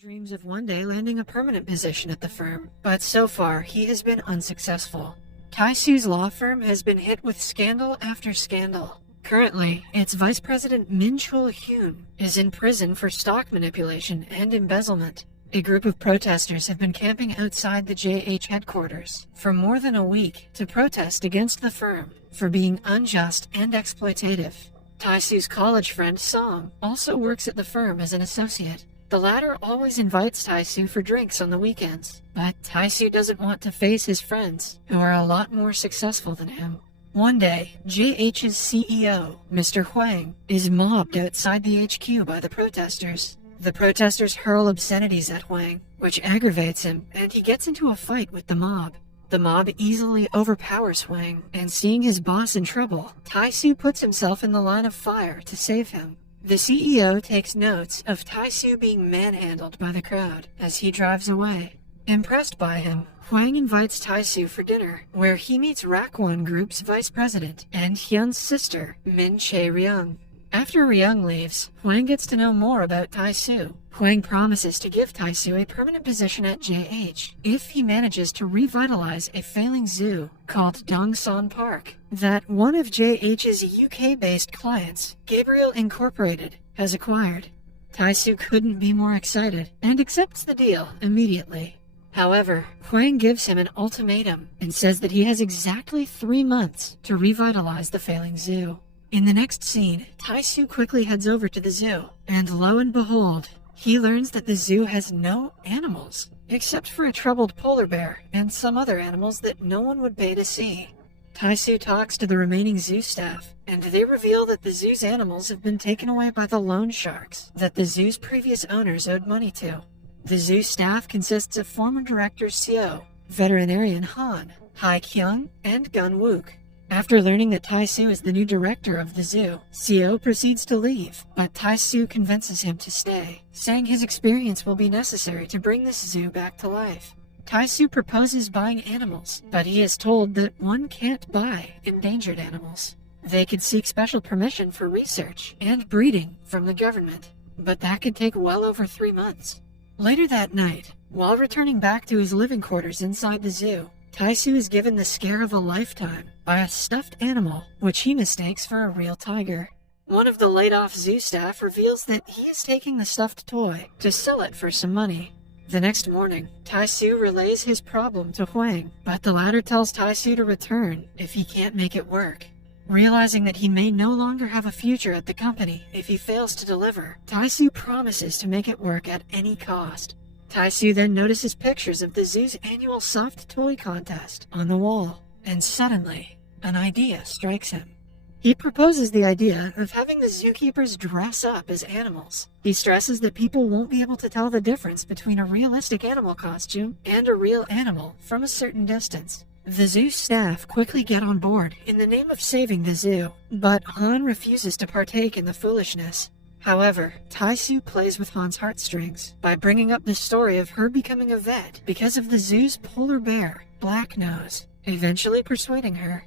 Dreams of one day landing a permanent position at the firm, but so far he has been unsuccessful. Tai-Su's law firm has been hit with scandal after scandal. Currently, its vice president Min-Chul Hyun is in prison for stock manipulation and embezzlement. A group of protesters have been camping outside the JH headquarters for more than a week to protest against the firm for being unjust and exploitative. Tai-Su's college friend Song also works at the firm as an associate. The latter always invites Tai-Su for drinks on the weekends, but Tai-Su doesn't want to face his friends, who are a lot more successful than him. One day, JH's CEO, Mr. Huang, is mobbed outside the HQ by the protesters. The protesters hurl obscenities at Huang, which aggravates him, and he gets into a fight with the mob. The mob easily overpowers Huang, and seeing his boss in trouble, Tai-Su puts himself in the line of fire to save him. The CEO takes notes of Tai-Su being manhandled by the crowd as he drives away. Impressed by him, Huang invites Tai-Su for dinner, where he meets Rakwon Group's vice president and Hyun's sister, Min Chae-ryung. After Ryung leaves, Huang gets to know more about Tai-Su. Huang promises to give Tai-Su a permanent position at JH if he manages to revitalize a failing zoo called Dongsan Park that one of JH's UK-based clients, Gabriel Incorporated, has acquired. Tai-Su couldn't be more excited and accepts the deal immediately. However, Huang gives him an ultimatum and says that he has exactly 3 months to revitalize the failing zoo. In the next scene, Tai-Su quickly heads over to the zoo, and lo and behold, he learns that the zoo has no animals, except for a troubled polar bear and some other animals that no one would pay to see. Tai-Su talks to the remaining zoo staff, and they reveal that the zoo's animals have been taken away by the loan sharks that the zoo's previous owners owed money to. The zoo staff consists of former directors Seo, veterinarian Han, Hai Kyung, and Gun Wook. After learning that Tai-Su is the new director of the zoo, Seo proceeds to leave, but Tai-Su convinces him to stay, saying his experience will be necessary to bring this zoo back to life. Tai-Su proposes buying animals, but he is told that one can't buy endangered animals. They could seek special permission for research and breeding from the government, but that could take well over 3 months. Later that night, while returning back to his living quarters inside the zoo, Tai-Su is given the scare of a lifetime by a stuffed animal, which he mistakes for a real tiger. One of the laid-off zoo staff reveals that he is taking the stuffed toy to sell it for some money. The next morning, Tai-Su relays his problem to Huang, but the latter tells Tai-Su to return if he can't make it work. Realizing that he may no longer have a future at the company if he fails to deliver, Tai-Su promises to make it work at any cost. Tai-Su then notices pictures of the zoo's annual soft toy contest on the wall, and suddenly, an idea strikes him. He proposes the idea of having the zookeepers dress up as animals. He stresses that people won't be able to tell the difference between a realistic animal costume and a real animal from a certain distance. The zoo staff quickly get on board in the name of saving the zoo, but Han refuses to partake in the foolishness. However, Tai-Su plays with Han's heartstrings by bringing up the story of her becoming a vet because of the zoo's polar bear, Black Nose, eventually persuading her.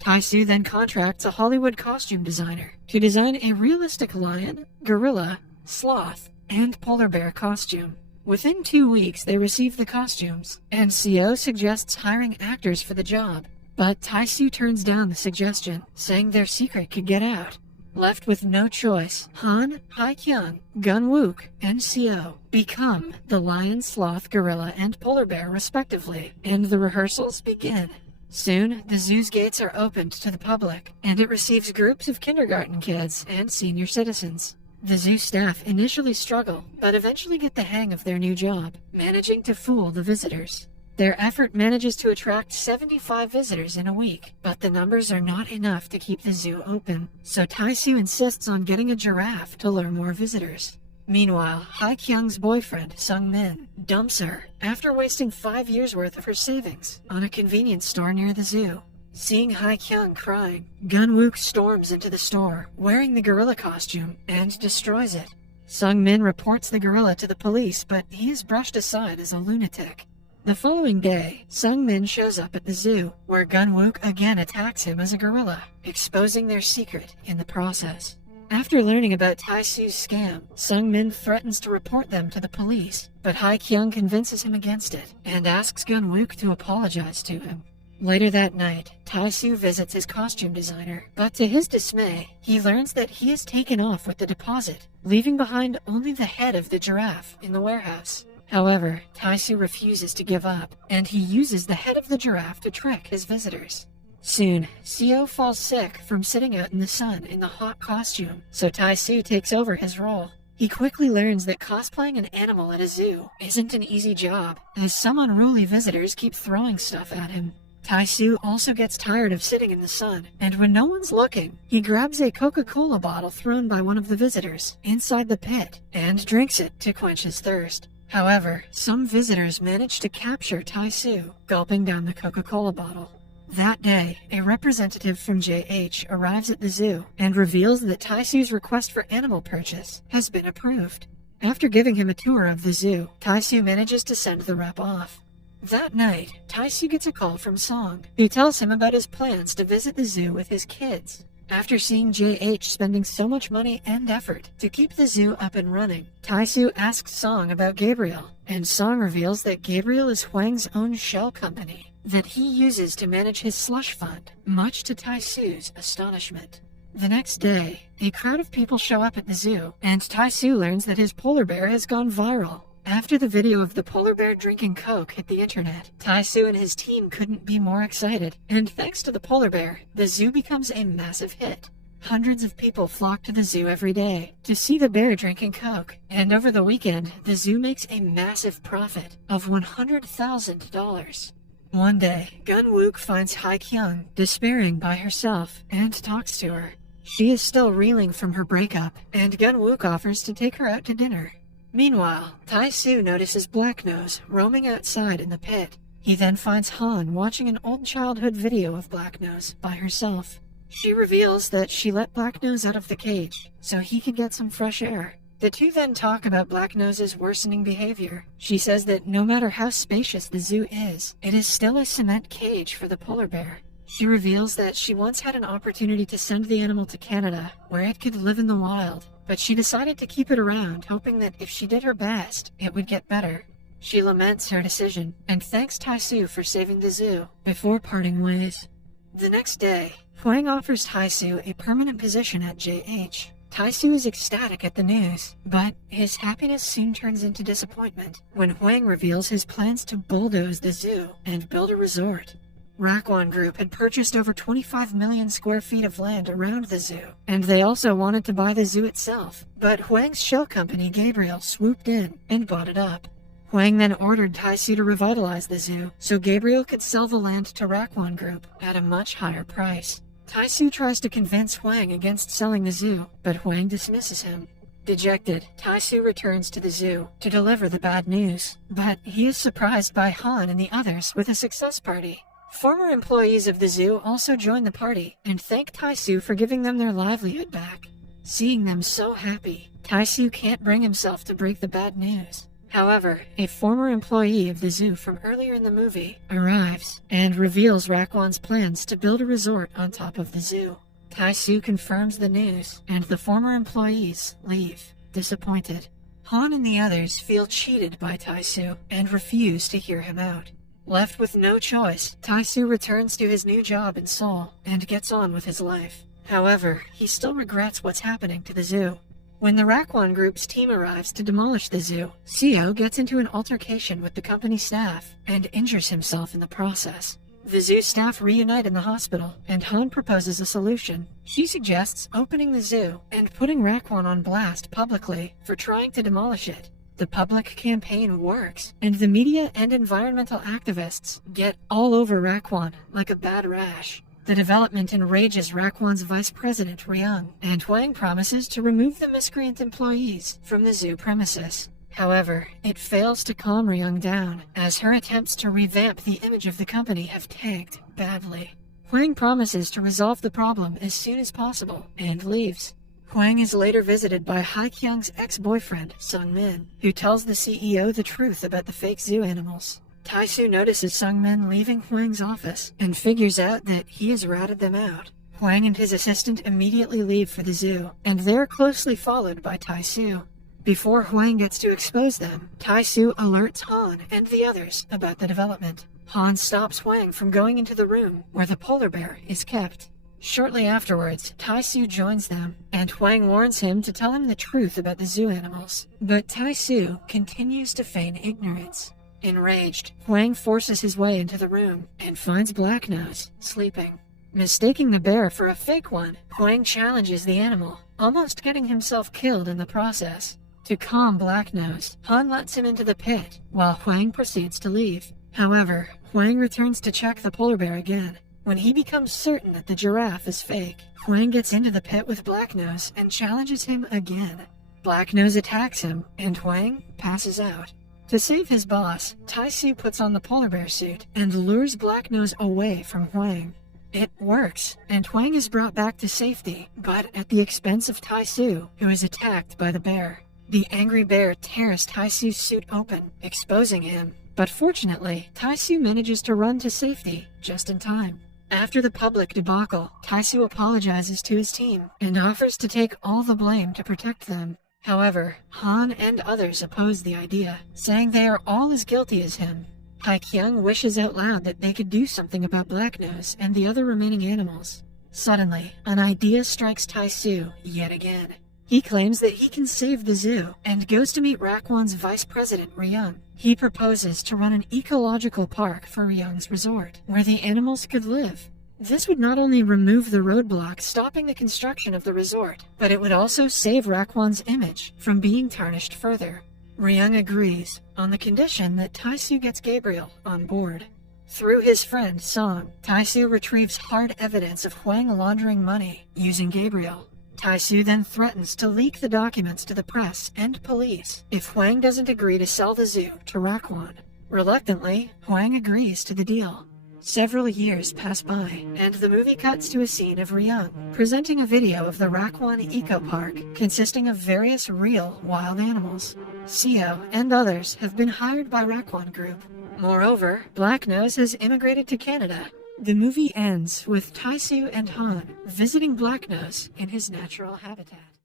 Tai-Su then contracts a Hollywood costume designer to design a realistic lion, gorilla, sloth, and polar bear costume. Within 2 weeks, they receive the costumes, and Seo suggests hiring actors for the job, but Tai-Su turns down the suggestion, saying their secret could get out. Left with no choice, Han, Hai Kyung, Gun Wook, and Seo become the lion, sloth, gorilla, and polar bear respectively, and the rehearsals begin. Soon, the zoo's gates are opened to the public, and it receives groups of kindergarten kids and senior citizens. The zoo staff initially struggle, but eventually get the hang of their new job, managing to fool the visitors. Their effort manages to attract 75 visitors in a week, but the numbers are not enough to keep the zoo open, so Tai-Su insists on getting a giraffe to lure more visitors. Meanwhile, Hai Kyung's boyfriend, Sung Min, dumps her after wasting 5 years' worth of her savings on a convenience store near the zoo. Seeing Hai Kyung crying, Gun Wook storms into the store, wearing the gorilla costume, and destroys it. Sung Min reports the gorilla to the police, but he is brushed aside as a lunatic. The following day, Sung Min shows up at the zoo, where Gun Wook again attacks him as a gorilla, exposing their secret in the process. After learning about Tai-Su's scam, Sung-min threatens to report them to the police, but Hae-kyung convinces him against it and asks Gun-wook to apologize to him. Later that night, Tai-Su visits his costume designer, but to his dismay, he learns that he has taken off with the deposit, leaving behind only the head of the giraffe in the warehouse. However, Tai-Su refuses to give up, and he uses the head of the giraffe to trick his visitors. Soon, Seo falls sick from sitting out in the sun in the hot costume, so Tai-Su takes over his role. He quickly learns that cosplaying an animal at a zoo isn't an easy job, as some unruly visitors keep throwing stuff at him. Tai-Su also gets tired of sitting in the sun, and when no one's looking, he grabs a Coca-Cola bottle thrown by one of the visitors inside the pit and drinks it to quench his thirst. However, some visitors manage to capture Tai-Su, gulping down the Coca-Cola bottle. That day, a representative from JH arrives at the zoo and reveals that Tai-Su's request for animal purchase has been approved. After giving him a tour of the zoo, Tai-Su manages to send the rep off. That night, Tai-Su gets a call from Song, who tells him about his plans to visit the zoo with his kids. After seeing JH spending so much money and effort to keep the zoo up and running, Tai-Su asks Song about Gabriel, and Song reveals that Gabriel is Hwang's own shell company that he uses to manage his slush fund, much to Tai-Su's astonishment. The next day, a crowd of people show up at the zoo, and Tai-Su learns that his polar bear has gone viral. After the video of the polar bear drinking Coke hit the internet, Tai-Su and his team couldn't be more excited, and thanks to the polar bear, the zoo becomes a massive hit. Hundreds of people flock to the zoo every day to see the bear drinking Coke, and over the weekend, the zoo makes a massive profit of $100,000. One day, Gun-wook finds Hae-kyung despairing by herself and talks to her. She is still reeling from her breakup, and Gun-wook offers to take her out to dinner. Meanwhile, Tai-Su notices Black Nose roaming outside in the pit. He then finds Han watching an old childhood video of Black Nose by herself. She reveals that she let Black Nose out of the cage so he can get some fresh air. The two then talk about Black Nose's worsening behavior. She says that no matter how spacious the zoo is, it is still a cement cage for the polar bear. She reveals that she once had an opportunity to send the animal to Canada, where it could live in the wild, but she decided to keep it around, hoping that if she did her best, it would get better. She laments her decision, and thanks Tai-Su for saving the zoo, before parting ways. The next day, Hwang offers Tai-Su a permanent position at JH. Tai-Su is ecstatic at the news, but his happiness soon turns into disappointment when Hwang reveals his plans to bulldoze the zoo and build a resort. Rakwan Group had purchased over 25 million square feet of land around the zoo, and they also wanted to buy the zoo itself, but Hwang's shell company Gabriel swooped in and bought it up. Hwang then ordered Tai-Su to revitalize the zoo, so Gabriel could sell the land to Rakwan Group at a much higher price. Tai-Su tries to convince Hwang against selling the zoo, but Hwang dismisses him. Dejected, Tai-Su returns to the zoo to deliver the bad news, but he is surprised by Han and the others with a success party. Former employees of the zoo also join the party and thank Tai-Su for giving them their livelihood back. Seeing them so happy, Tai-Su can't bring himself to break the bad news. However, a former employee of the zoo from earlier in the movie arrives and reveals Rakwan's plans to build a resort on top of the zoo. Tai-Su confirms the news, and the former employees leave, disappointed. Han and the others feel cheated by Tai-Su and refuse to hear him out. Left with no choice, Tai-Su returns to his new job in Seoul and gets on with his life. However, he still regrets what's happening to the zoo. When the Rakwan Group's team arrives to demolish the zoo, Seo gets into an altercation with the company staff and injures himself in the process. The zoo staff reunite in the hospital, and Han proposes a solution. She suggests opening the zoo and putting Rakwan on blast publicly for trying to demolish it. The public campaign works, and the media and environmental activists get all over Rakwan like a bad rash. The development enrages Rakwan's vice president, Ryung, and Hwang promises to remove the miscreant employees from the zoo premises. However, it fails to calm Ryung down, as her attempts to revamp the image of the company have tanked badly. Hwang promises to resolve the problem as soon as possible, and leaves. Hwang is later visited by Hae-kyung's ex-boyfriend, Sung-min, who tells the CEO the truth about the fake zoo animals. Tai-Su notices Sung-min leaving Hwang's office and figures out that he has ratted them out. Huang and his assistant immediately leave for the zoo, and they're closely followed by Tai Su. Before Huang gets to expose them, Tai Su alerts Han and the others about the development. Han stops Huang from going into the room where the polar bear is kept. Shortly afterwards, Tai Su joins them, and Huang warns him to tell him the truth about the zoo animals. But Tai Su continues to feign ignorance. Enraged, Huang forces his way into the room and finds Black Nose sleeping. Mistaking the bear for a fake one, Huang challenges the animal, almost getting himself killed in the process. To calm Black Nose, Han lets him into the pit, while Huang proceeds to leave. However, Huang returns to check the polar bear again. When he becomes certain that the giraffe is fake, Huang gets into the pit with Black Nose and challenges him again. Black Nose attacks him, and Huang passes out. To save his boss, Tai Su puts on the polar bear suit and lures Black Nose away from Huang. It works, and Huang is brought back to safety, but at the expense of Tai Su, who is attacked by the bear. The angry bear tears Tai Su's suit open, exposing him. But fortunately, Tai Su manages to run to safety just in time. After the public debacle, Tai Su apologizes to his team and offers to take all the blame to protect them. However, Han and others oppose the idea, saying they are all as guilty as him. Haikyung wishes out loud that they could do something about Black Nose and the other remaining animals. Suddenly, an idea strikes Tai Su yet again. He claims that he can save the zoo and goes to meet Rakwon's vice president, Ryung. He proposes to run an ecological park for Ryung's resort, where the animals could live. This would not only remove the roadblock stopping the construction of the resort, but it would also save Rakwon's image from being tarnished further. Ryung agrees, on the condition that Tai Su gets Gabriel on board. Through his friend, Song, Tai Su retrieves hard evidence of Huang laundering money using Gabriel. Tai Su then threatens to leak the documents to the press and police if Huang doesn't agree to sell the zoo to Rakwon. Reluctantly, Huang agrees to the deal. Several years pass by, and the movie cuts to a scene of Ryung presenting a video of the Rakwon Eco Park, consisting of various real wild animals. Seo and others have been hired by Rakwon Group. Moreover, Black Nose has immigrated to Canada. The movie ends with Tai Su and Han visiting Black Nose in his natural habitat.